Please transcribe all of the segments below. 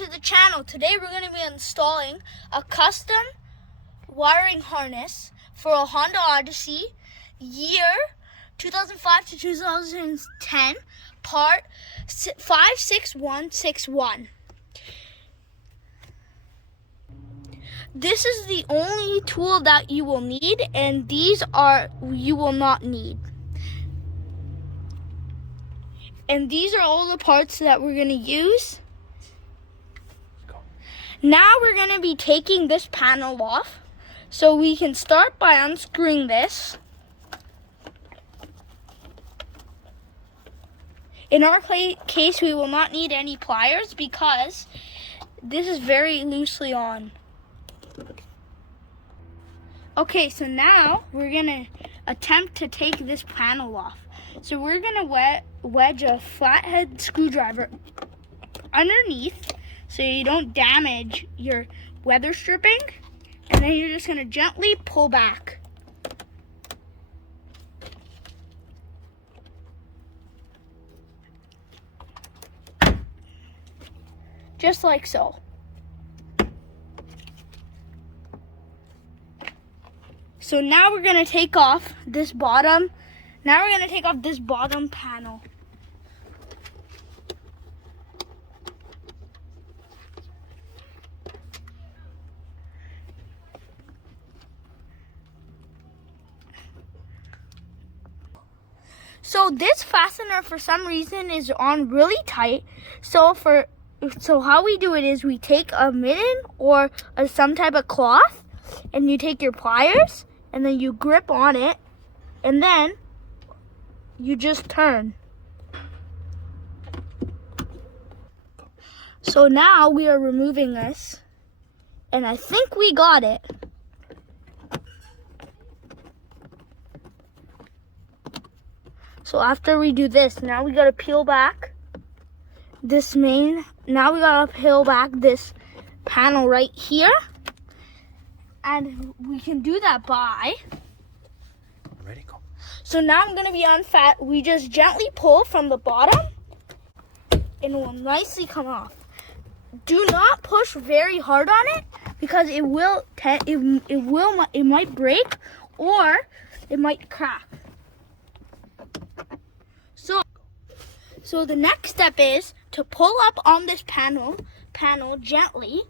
to the channel. Today we're going to be installing a custom wiring harness for a Honda Odyssey year 2005 to 2010, part 56161. This is the only tool that you will need, and these you will not need. And these are all the parts that we're going to use. Now we're going to be taking this panel off. So we can start by unscrewing this. In our case, we will not need any pliers because this is very loosely on. Okay, so now we're going to attempt to take this panel off. So we're going to wedge a flathead screwdriver underneath so you don't damage your weather stripping. And then you're just going to gently pull back. Just like so. So now we're going to take off this bottom. Now we're going to take off this bottom panel. So this fastener for some reason is on really tight. So how we do it is we take a mitten or some type of cloth, and you take your pliers and then you grip on it, and then you just turn. So now we are removing this, and I think we got it. So after we do this, now we gotta peel back this now we gotta peel back this panel right here. And we can do that by, ready, go. So now I'm gonna be we just gently pull from the bottom and it will nicely come off. Do not push very hard on it because it might break or it might crack. So the next step is to pull up on this panel gently.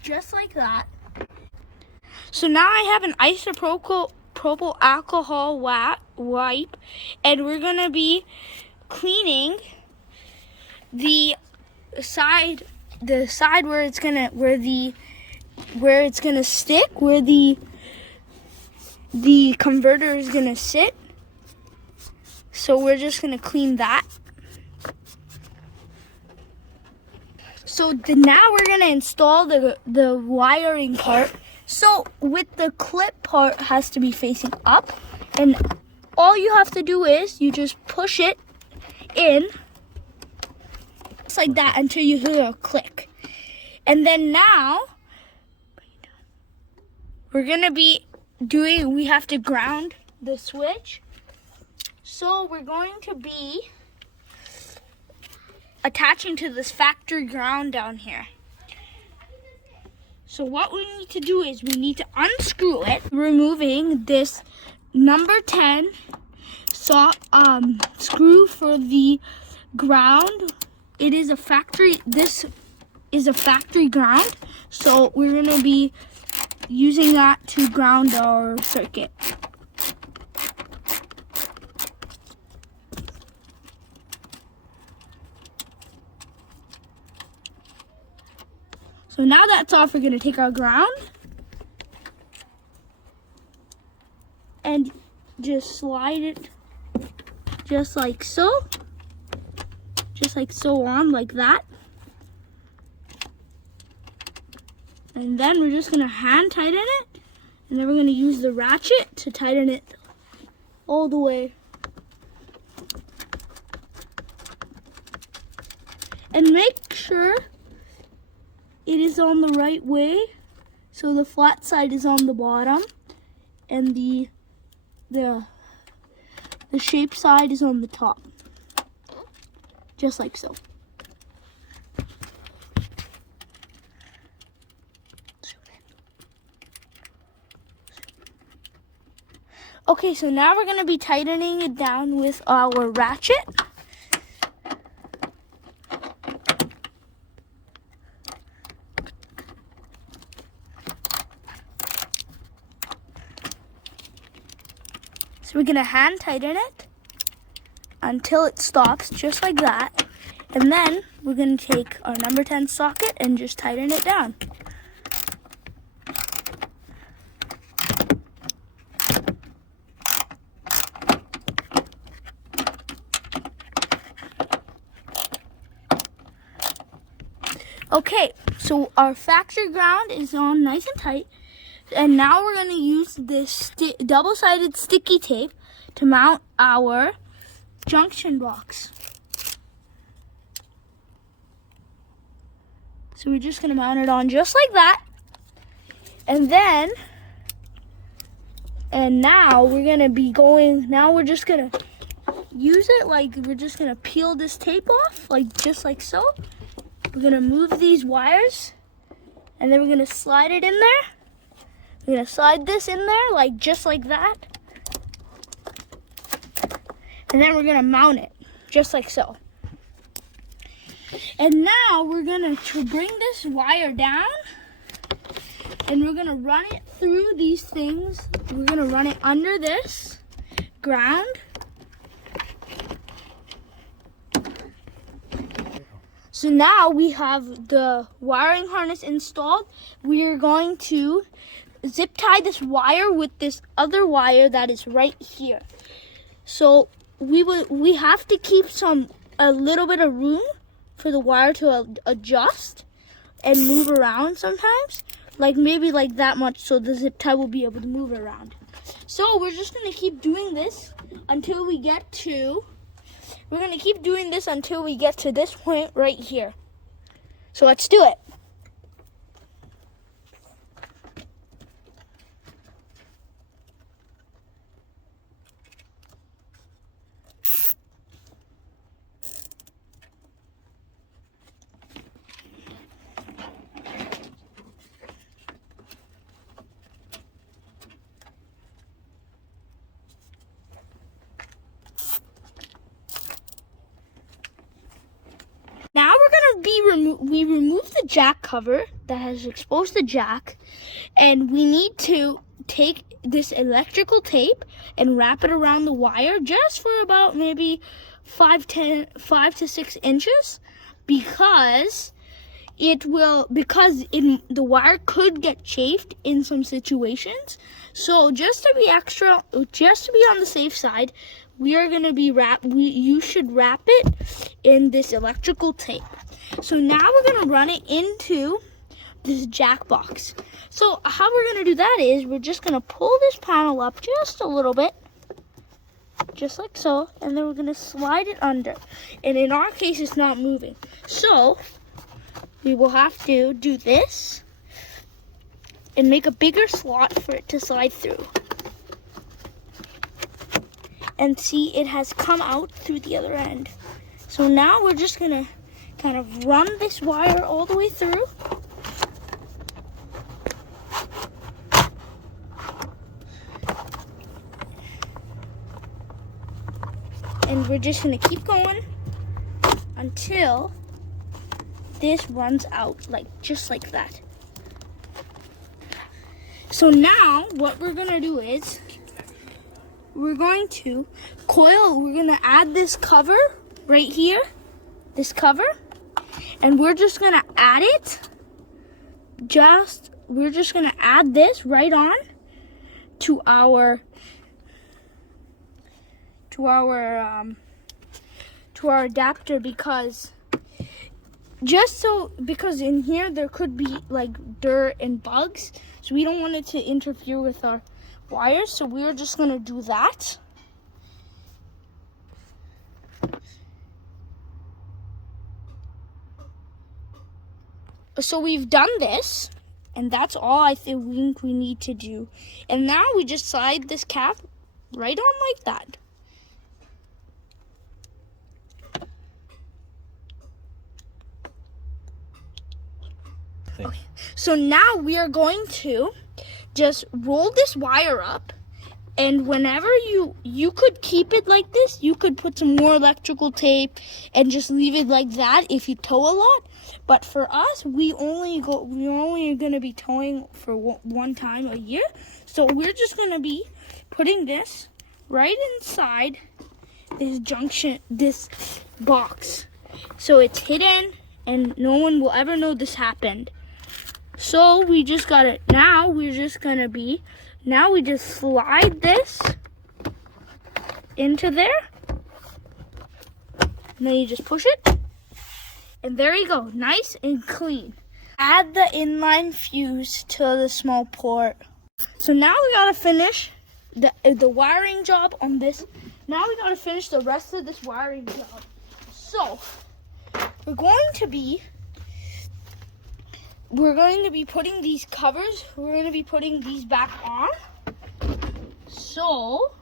Just like that. So now I have an isopropyl alcohol wipe, and we're gonna be cleaning the side where it's gonna stick, where the converter is gonna sit. So we're just gonna clean that. So now we're gonna install the wiring part. So with the clip part has to be facing up, and all you have to do is you just push it in just like that until you hear a click. And then now we're gonna be we have to ground the switch. So we're going to be attaching to this factory ground down here. So what we need to do is we need to unscrew it, removing this number 10 screw for the ground. This is a factory ground, so we're going to be using that to ground our circuit. So now that's off, we're going to take our ground and just slide it just like so. Just like so on, like that. And then we're just going to hand tighten it. And then we're going to use the ratchet to tighten it all the way. And make sure it is on the right way. So the flat side is on the bottom and the the shape side is on the top. Just like so. Okay, so now we're going to be tightening it down with our ratchet. So we're going to hand tighten it until it stops, just like that. And then we're going to take our number 10 socket and just tighten it down. Okay, so our factory ground is on nice and tight. And now we're going to use this double-sided sticky tape to mount our junction box. So we're just going to mount it on just like that. And now we're going to be going, now we're just going to use it like, we're just going to peel this tape off, like just like so. We're going to move these wires, and then we're going to slide it in there. We're going to slide this in there, like just like that. And then we're going to mount it, just like so. And now we're going to bring this wire down, and we're going to run it through these things. We're going to run it under this ground. So now we have the wiring harness installed. We are going to zip tie this wire with this other wire that is right here. So we have to keep a little bit of room for the wire to adjust and move around sometimes. Like maybe like that much, so the zip tie will be able to move around. So we're just going to keep doing this until we get to this point right here. So let's do it. Now we're going to we remove the jack cover that has exposed the jack, and we need to take this electrical tape and wrap it around the wire just for about maybe 5 to 6 inches, because the wire could get chafed in some situations. So just to be on the safe side, we are going to be you should wrap it in this electrical tape. So now we're going to run it into this jack box. So how we're going to do that is we're just going to pull this panel up just a little bit, just like so, and then we're going to slide it under. And in our case, it's not moving. So we will have to do this and make a bigger slot for it to slide through. And see, it has come out through the other end. So now we're just gonna kind of run this wire all the way through. And we're just gonna keep going until this runs out, like just like that. So now what we're gonna do is we're going to add this cover right here, this cover, and we're just gonna add it. We're just gonna add this right on to our adapter, because in here there could be like dirt and bugs, so we don't want it to interfere with our wires, so we're just going to do that. So we've done this, and that's all I think we need to do. And now we just slide this cap right on like that. thing. Okay. So now we are going to just roll this wire up, and whenever you could keep it like this, you could put some more electrical tape and just leave it like that if you tow a lot. But for us, we're only gonna be towing for one time a year, so we're just gonna be putting this right inside this box, so it's hidden and no one will ever know this happened. So we just got it. Now we just slide this into there, and then you just push it, and there you go, nice and clean. Add the inline fuse to the small port. So now we gotta finish the wiring job on this. Now we gotta finish the rest of this wiring job. So we're going to be putting these covers, we're going to be putting these back on. So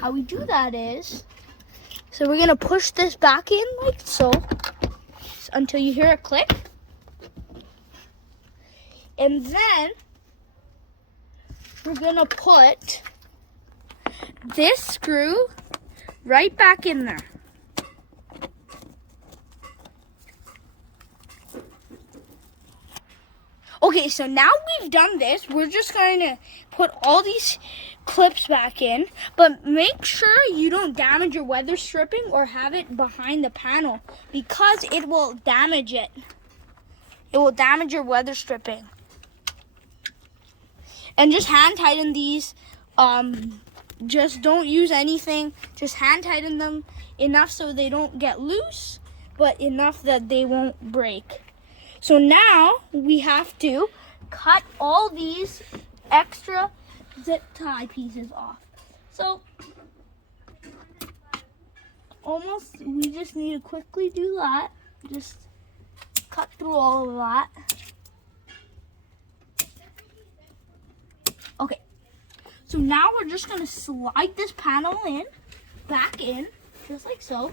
how we do that is, so we're going to push this back in like so until you hear a click. And then we're going to put this screw right back in there. Okay, so now we've done this, we're just going to put all these clips back in, but make sure you don't damage your weather stripping or have it behind the panel, because it will damage it. It will damage your weather stripping. And just hand tighten these. Just don't use anything. Just hand tighten them enough so they don't get loose, but enough that they won't break. So now we have to cut all these extra zip tie pieces off. So we just need to quickly do that. Just cut through all of that. Okay. So now we're just going to slide this panel back in, just like so.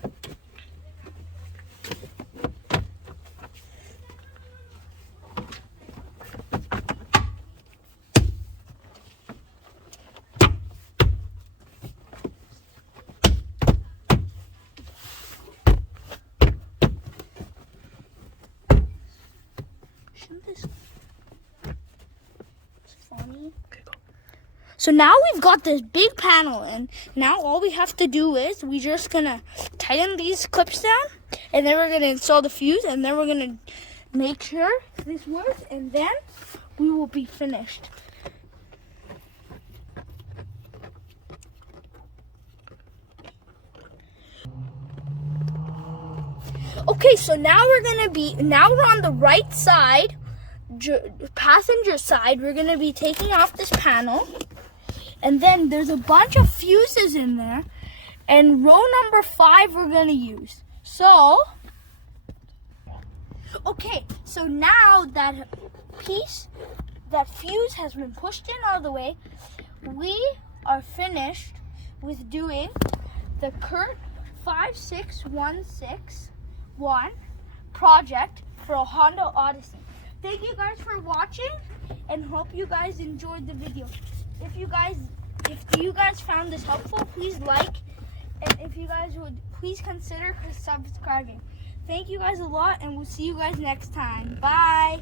So now we've got this big panel in. Now all we have to do is we're just gonna tighten these clips down, and then we're gonna install the fuse, and then we're gonna make sure this works, and then we will be finished. Okay, so now we're on the right side, passenger side. We're gonna be taking off this panel. And then there's a bunch of fuses in there. And row number 5 we're going to use. So, okay, so now that fuse has been pushed in all the way, we are finished with doing the Curt 56161 project for a Honda Odyssey. Thank you guys for watching, and hope you guys enjoyed the video. If you guys found this helpful, please like, and if you guys would, please consider subscribing. Thank you guys a lot, and we'll see you guys next time. Bye.